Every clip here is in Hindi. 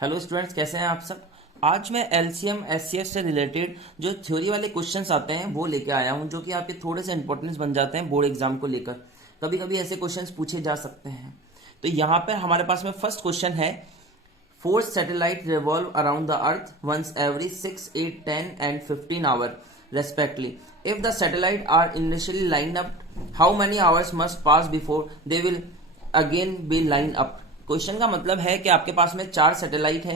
हेलो स्टूडेंट्स, कैसे हैं आप सब। आज मैं एलसीएम एचसीएफ से रिलेटेड जो थ्योरी वाले क्वेश्चंस आते हैं वो लेके आया हूं, जो कि आपके थोड़े से इंपॉर्टेंस बन जाते हैं बोर्ड एग्जाम को लेकर। कभी कभी ऐसे क्वेश्चंस पूछे जा सकते हैं। तो यहाँ पर हमारे पास में फर्स्ट क्वेश्चन है, four satellite revolve around the earth once every 6, 8, 10 and 15 hour respectively. If the satellite are initially lined up, how many hours must pass before they will again be lined up? Question का मतलब है कि आपके पास में 4 सैटेलाइट है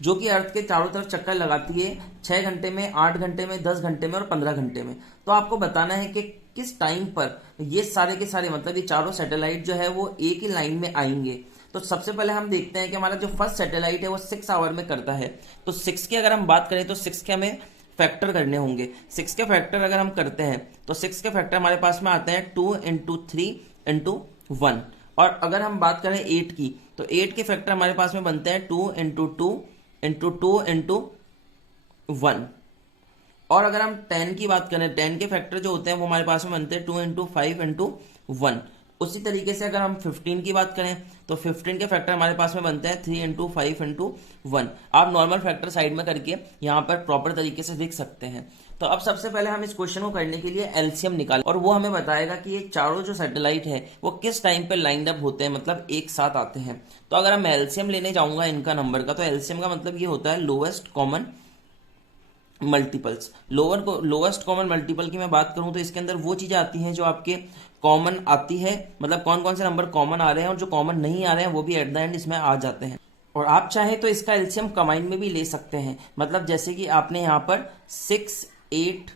जो कि अर्थ के चारों तरफ चक्कर लगाती है 6 घंटे में, 8 घंटे में, 10 घंटे में और 15 घंटे में। तो आपको बताना है कि किस टाइम पर ये सारे के सारे मतलब ये चारों सैटेलाइट जो है वो एक ही लाइन में आएंगे। तो सबसे पहले हम देखते हैं कि हमारा जो फर्स्ट सैटेलाइट है वो 6 आवर में करता है। तो 6 की अगर हम बात करें तो 6 के हमें फैक्टर करने होंगे। 6 के फैक्टर अगर हम करते हैं तो 6 के फैक्टर हमारे पास में आते हैं 2 इंटू 3 इंटू 1। और अगर हम बात करें 8 की तो 8 के फैक्टर हमारे पास में बनते हैं 2 इंटू 2 इंटू 2 इंटू 1। और अगर हम 10 की बात करें, 10 के फैक्टर जो होते हैं वो हमारे पास में बनते हैं 2 इंटू 5 इंटू 1। उसी तरीके से अगर हम 15 की बात करें तो 15 के फैक्टर हमारे पास में बनते हैं 3 इंटू 5 इंटू 1। आप नॉर्मल फैक्टर साइड में करके यहाँ पर प्रॉपर तरीके से लिख सकते हैं। तो अब सबसे पहले हम इस क्वेश्चन को करने के लिए एलसीएम निकालें और वो हमें बताएगा कि ये चारों जो सैटेलाइट है वो किस टाइम पे लाइंड अप होते हैं, मतलब एक साथ आते हैं। तो अगर हम एलसीएम लेने जाऊंगा इनका नंबर का, तो एलसीएम का मतलब ये होता है lowest common multiples. Lowest common multiple की मैं बात करूं तो इसके अंदर वो चीजें आती हैं जो आपके कॉमन आती है, मतलब कौन कौन से नंबर कॉमन आ रहे हैं और जो कॉमन नहीं आ रहे हैं वो भी एट द एंड इसमें आ जाते हैं। और आप चाहे तो इसका एलसीएम कंबाइन में भी ले सकते हैं, मतलब जैसे कि आपने यहाँ पर 6, 8,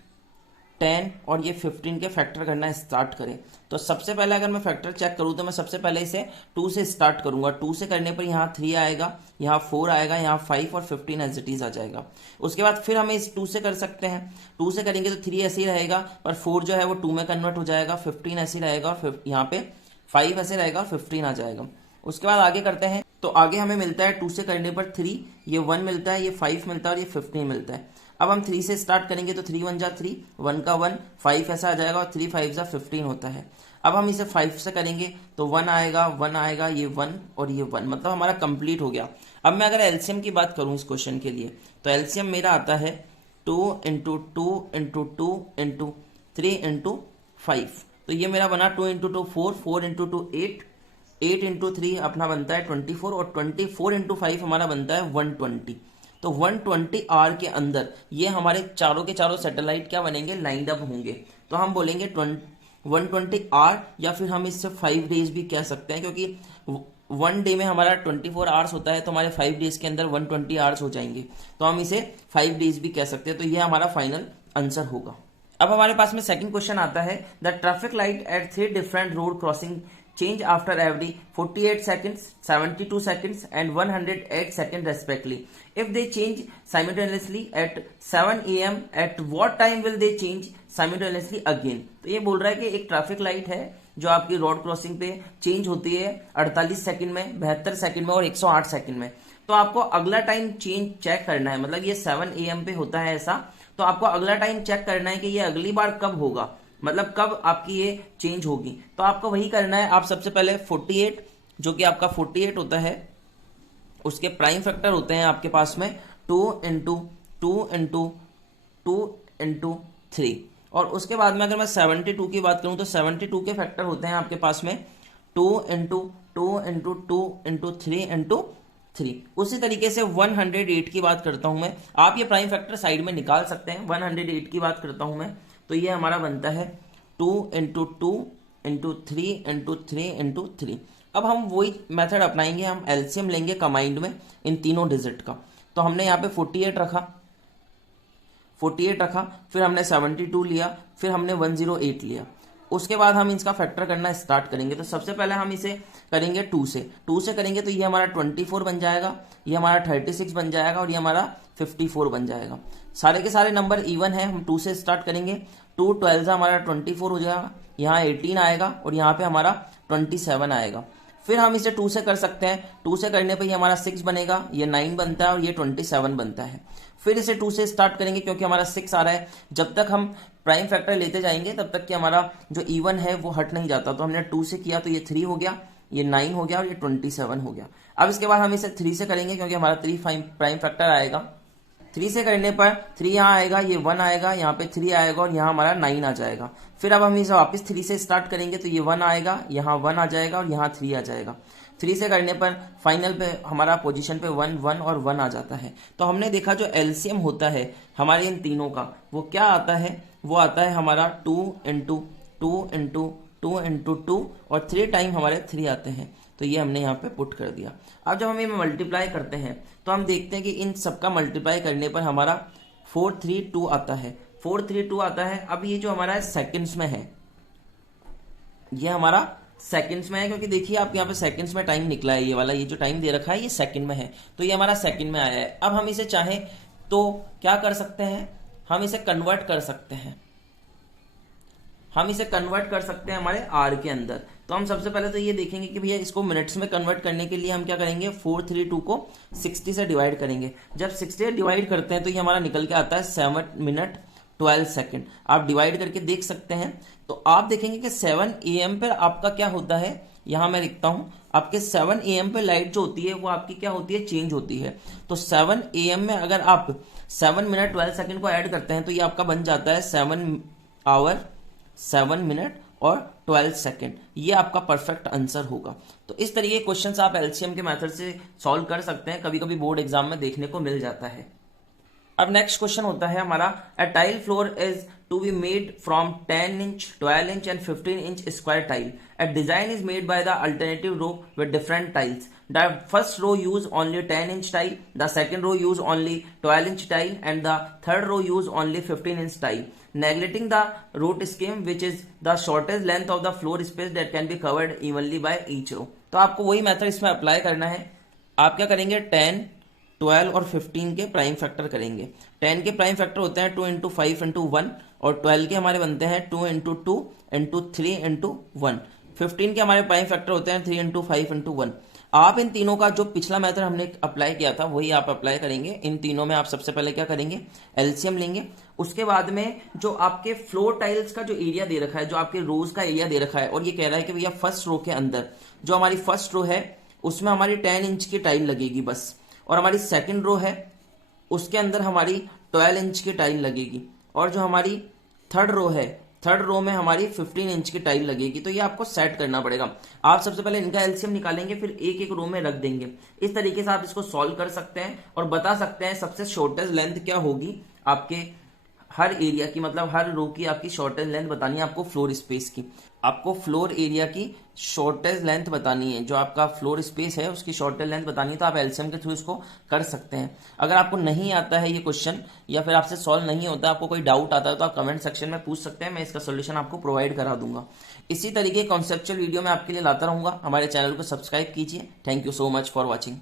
10 और ये 15 के फैक्टर करना स्टार्ट करें। तो सबसे पहले अगर मैं फैक्टर चेक करूं तो मैं सबसे पहले इसे 2 से स्टार्ट करूंगा। 2 से करने पर यहाँ 3 आएगा, यहाँ 4 आएगा, यहाँ 5 और 15 एज इट इज आ जाएगा। उसके बाद फिर हमें इस 2 से कर सकते हैं। 2 से करेंगे तो 3 ऐसे ही रहेगा, पर 4 जो है वो 2 में कन्वर्ट हो जाएगा, 15 ऐसे ही रहेगा और यहाँ पे 5 ऐसे रहेगा और 15 आ जाएगा। उसके बाद आगे करते हैं तो आगे हमें मिलता है 2 से करने पर 3, ये 1 मिलता है, ये 5 मिलता है और ये 15 मिलता है। अब हम 3 से स्टार्ट करेंगे तो 3 1 जा 3, 1 का 1, 5 ऐसा आ जाएगा और 3 5 जा 15 होता है। अब हम इसे 5 से करेंगे तो 1 आएगा, 1 आएगा, ये 1 और ये 1, मतलब हमारा कंप्लीट हो गया। अब मैं अगर एलसीएम की बात करूं इस क्वेश्चन के लिए तो एलसीएम मेरा आता है 2 इंटू 2 इंटू 2 इंटू 3 इंटू 5। तो ये मेरा बना 2 इंटू 2 4, 4 इंटू 2 8, 8 इंटू 3 अपना बनता है 24 और 24 इंटू 5 हमारा बनता है 120। तो 120 आवर के अंदर ये हमारे चारों के चारों सैटेलाइट क्या बनेंगे, लाइंड अप होंगे। तो हम बोलेंगे 120 आवर, या फिर हम इससे 5 डेज भी कह सकते हैं, क्योंकि 1 डे में हमारा 24 आवर्स होता है तो हमारे 5 डेज के अंदर 120 आवर्स हो जाएंगे। तो हम इसे 5 डेज भी कह सकते हैं। तो ये हमारा फाइनल आंसर होगा। अब हमारे पास में सेकंड क्वेश्चन आता है, the traffic light at 3 different road crossing change after every 48 seconds, 72 seconds and 108 seconds respectively. If they change simultaneously at 7 am, at what time will they change simultaneously again? तो ये बोल रहा है कि एक ट्रैफिक लाइट है जो आपकी रोड क्रॉसिंग पे चेंज होती है 48 सेकंड में, 72 सेकंड में और 108 सेकंड में। तो आपको अगला टाइम चेंज चेक करना है, मतलब ये 7 am पे होता है ऐसा, तो आपको अगला टाइम चेक करना है कि ये अगली बार कब होगा, मतलब कब आपकी ये चेंज होगी। तो आपको वही करना है। आप सबसे पहले 48, जो कि आपका 48 होता है, उसके प्राइम फैक्टर होते हैं आपके पास में 2 इंटू 2 इंटू 2 इंटू 3। और उसके बाद में अगर मैं 72 की बात करूं तो 72 के फैक्टर होते हैं आपके पास में 2 इंटू 2 इंटू 2 इंटू 3 इंटू 3। उसी तरीके से 108 की बात करता हूं मैं। आप ये प्राइम फैक्टर साइड में निकाल सकते हैं। 108 की बात करता हूं मैं तो ये हमारा बनता है 2 इंटू 2 इंटू 3 इंटू 3 इंटू 3। अब हम वही मेथड अपनाएंगे, हम एलसीएम लेंगे कमाइंड में इन तीनों डिजिट का। तो हमने यहाँ पे 48 रखा, फिर हमने 72 लिया, फिर हमने 108 लिया। उसके बाद हम इसका फैक्टर करना स्टार्ट करेंगे। तो सबसे पहले हम इसे करेंगे 2 से। 2 से करेंगे तो ये हमारा 24 बन जाएगा, ये हमारा 36 बन जाएगा और ये हमारा 54 बन जाएगा। सारे के सारे नंबर इवन है। हम 2 से स्टार्ट करेंगे, 2 12 हमारा 24 हो जाएगा, यहाँ 18 आएगा और यहाँ पे हमारा 27 आएगा। फिर हम इसे 2 से कर सकते हैं। 2 से करने पे ये हमारा 6 बनेगा, ये 9 बनता है और ये 27 बनता है। फिर इसे 2 से स्टार्ट करेंगे क्योंकि हमारा 6 आ रहा है। जब तक हम प्राइम फैक्टर लेते जाएंगे तब तक कि हमारा जो इवन है वो हट नहीं जाता। तो हमने 2 से किया तो ये 3 हो गया, ये 9 हो गया और ये 27 हो गया। अब इसके बाद हम इसे 3 से करेंगे क्योंकि हमारा 3 प्राइम फैक्टर आएगा। 3 से करने पर 3 यहाँ आएगा, ये 1 आएगा, यहाँ पे 3 आएगा और यहाँ हमारा 9 आ जाएगा। फिर अब हम इसे वापस 3 से स्टार्ट करेंगे तो ये 1 आएगा, यहाँ 1 आ जाएगा और यहाँ 3 आ जाएगा। 3 से करने पर फाइनल पे हमारा पोजीशन पे 1 1 और 1 आ जाता है। तो हमने देखा जो एलसीएम होता है हमारे इन तीनों का वो क्या आता है, वो आता है हमारा 2 इंटू 2 इंटू 2 इंटू 2 और 3 टाइम हमारे 3 आते हैं। तो ये हमने यहाँ पे पुट कर दिया। अब जब हम ये मल्टीप्लाई करते हैं तो हम देखते हैं कि इन सबका मल्टीप्लाई करने पर हमारा 432 आता है, 432 आता है। अब ये जो हमारा सेकंड्स में है, ये हमारा सेकंड्स में है क्योंकि देखिए आप यहाँ पे सेकंड्स में टाइम निकला है, ये वाला ये जो टाइम दे रखा है ये सेकंड में है, तो ये हमारा सेकंड में आया है। अब हम इसे चाहें तो क्या कर सकते हैं, हम इसे कन्वर्ट कर सकते हैं, हम इसे कन्वर्ट कर सकते हैं हमारे आर के अंदर। तो हम सबसे पहले तो ये देखेंगे कि भैया इसको मिनट्स में कन्वर्ट करने के लिए हम क्या करेंगे, 432 को 60 से डिवाइड करेंगे। जब 60 से डिवाइड करते हैं तो ये हमारा निकल के आता है 7 मिनट 12 सेकेंड। आप डिवाइड करके देख सकते हैं तो आप देखेंगे कि 7 AM पर आपका क्या होता है, यहां मैं लिखता हूं, आपके 7 AM पे लाइट जो होती है वो आपकी क्या होती है, चेंज होती है। तो 7 AM में अगर आप 7 मिनट 12 सेकेंड को ऐड करते हैं तो ये आपका बन जाता है 7 आवर 7 मिनट और 12 सेकेंड। ये आपका परफेक्ट आंसर होगा। तो इस तरीके के क्वेश्चंस आप एलसीएम के मेथड से सॉल्व कर सकते हैं, कभी कभी बोर्ड एग्जाम में देखने को मिल जाता है। अब नेक्स्ट क्वेश्चन होता है हमारा, a tile floor is to be made from 10 inch 12 inch and 15 inch square tile. A design is made by the alternative row with different tiles. The first row use only 10 inch tile, the second row use only 12 inch tile and the third row use only 15 inch tile. Neglecting the root scheme which is the shortest length of the floor space that can be covered evenly by each row. तो आपको वही मेथड इसमें अप्लाई करना है। आप क्या करेंगे, 10, 12 और 15 के प्राइम फैक्टर करेंगे। 10 के प्राइम फैक्टर होते हैं 2 इंटू 5 इंटू 1 और 12 के हमारे बनते हैं 2 इंटू 2 इंटू 3 इंटू 1। 15 के हमारे प्राइम फैक्टर होते हैं 3 इंटू 5 इंटू 1। आप इन तीनों का जो पिछला मेथड हमने अप्लाई किया था वही आप अप्लाई करेंगे। इन तीनों में आप सबसे पहले क्या करेंगे, एलसीएम लेंगे। उसके बाद में जो आपके फ्लोर टाइल्स का जो एरिया दे रखा है, जो आपके रोज का एरिया दे रखा है, और ये कह रहा है कि भैया फर्स्ट रो के अंदर जो हमारी फर्स्ट रो है उसमें हमारी 10 इंच की टाइल लगेगी बस, और हमारी सेकेंड रो है उसके अंदर हमारी 12 इंच की टाइल लगेगी, और जो हमारी थर्ड रो है, थर्ड रो में हमारी 15 इंच की टाइल लगेगी। तो ये आपको सेट करना पड़ेगा। आप सबसे पहले इनका एलसीएम निकालेंगे, फिर एक एक रो में रख देंगे। इस तरीके से आप इसको सॉल्व कर सकते हैं और बता सकते हैं सबसे शॉर्टेस्ट लेंथ क्या होगी आपके हर एरिया की, मतलब हर रो की आपकी शॉर्टेस्ट लेंथ बतानी है आपको फ्लोर स्पेस की। आपको फ्लोर एरिया की शॉर्टेस्ट लेंथ बतानी है, जो आपका फ्लोर स्पेस है उसकी शॉर्टेस्ट लेंथ बतानी है। तो आप एलसीएम के थ्रू इसको कर सकते हैं। अगर आपको नहीं आता है ये क्वेश्चन या फिर आपसे सॉल्व नहीं होता, आपको कोई डाउट आता है तो आप कमेंट सेक्शन में पूछ सकते हैं, मैं इसका सोल्यूशन आपको प्रोवाइड करा दूंगा। इसी तरीके कॉन्सेप्चुअल वीडियो मैं आपके लिए लाता रहूंगा। हमारे चैनल को सब्सक्राइब कीजिए। Thank you so much for watching.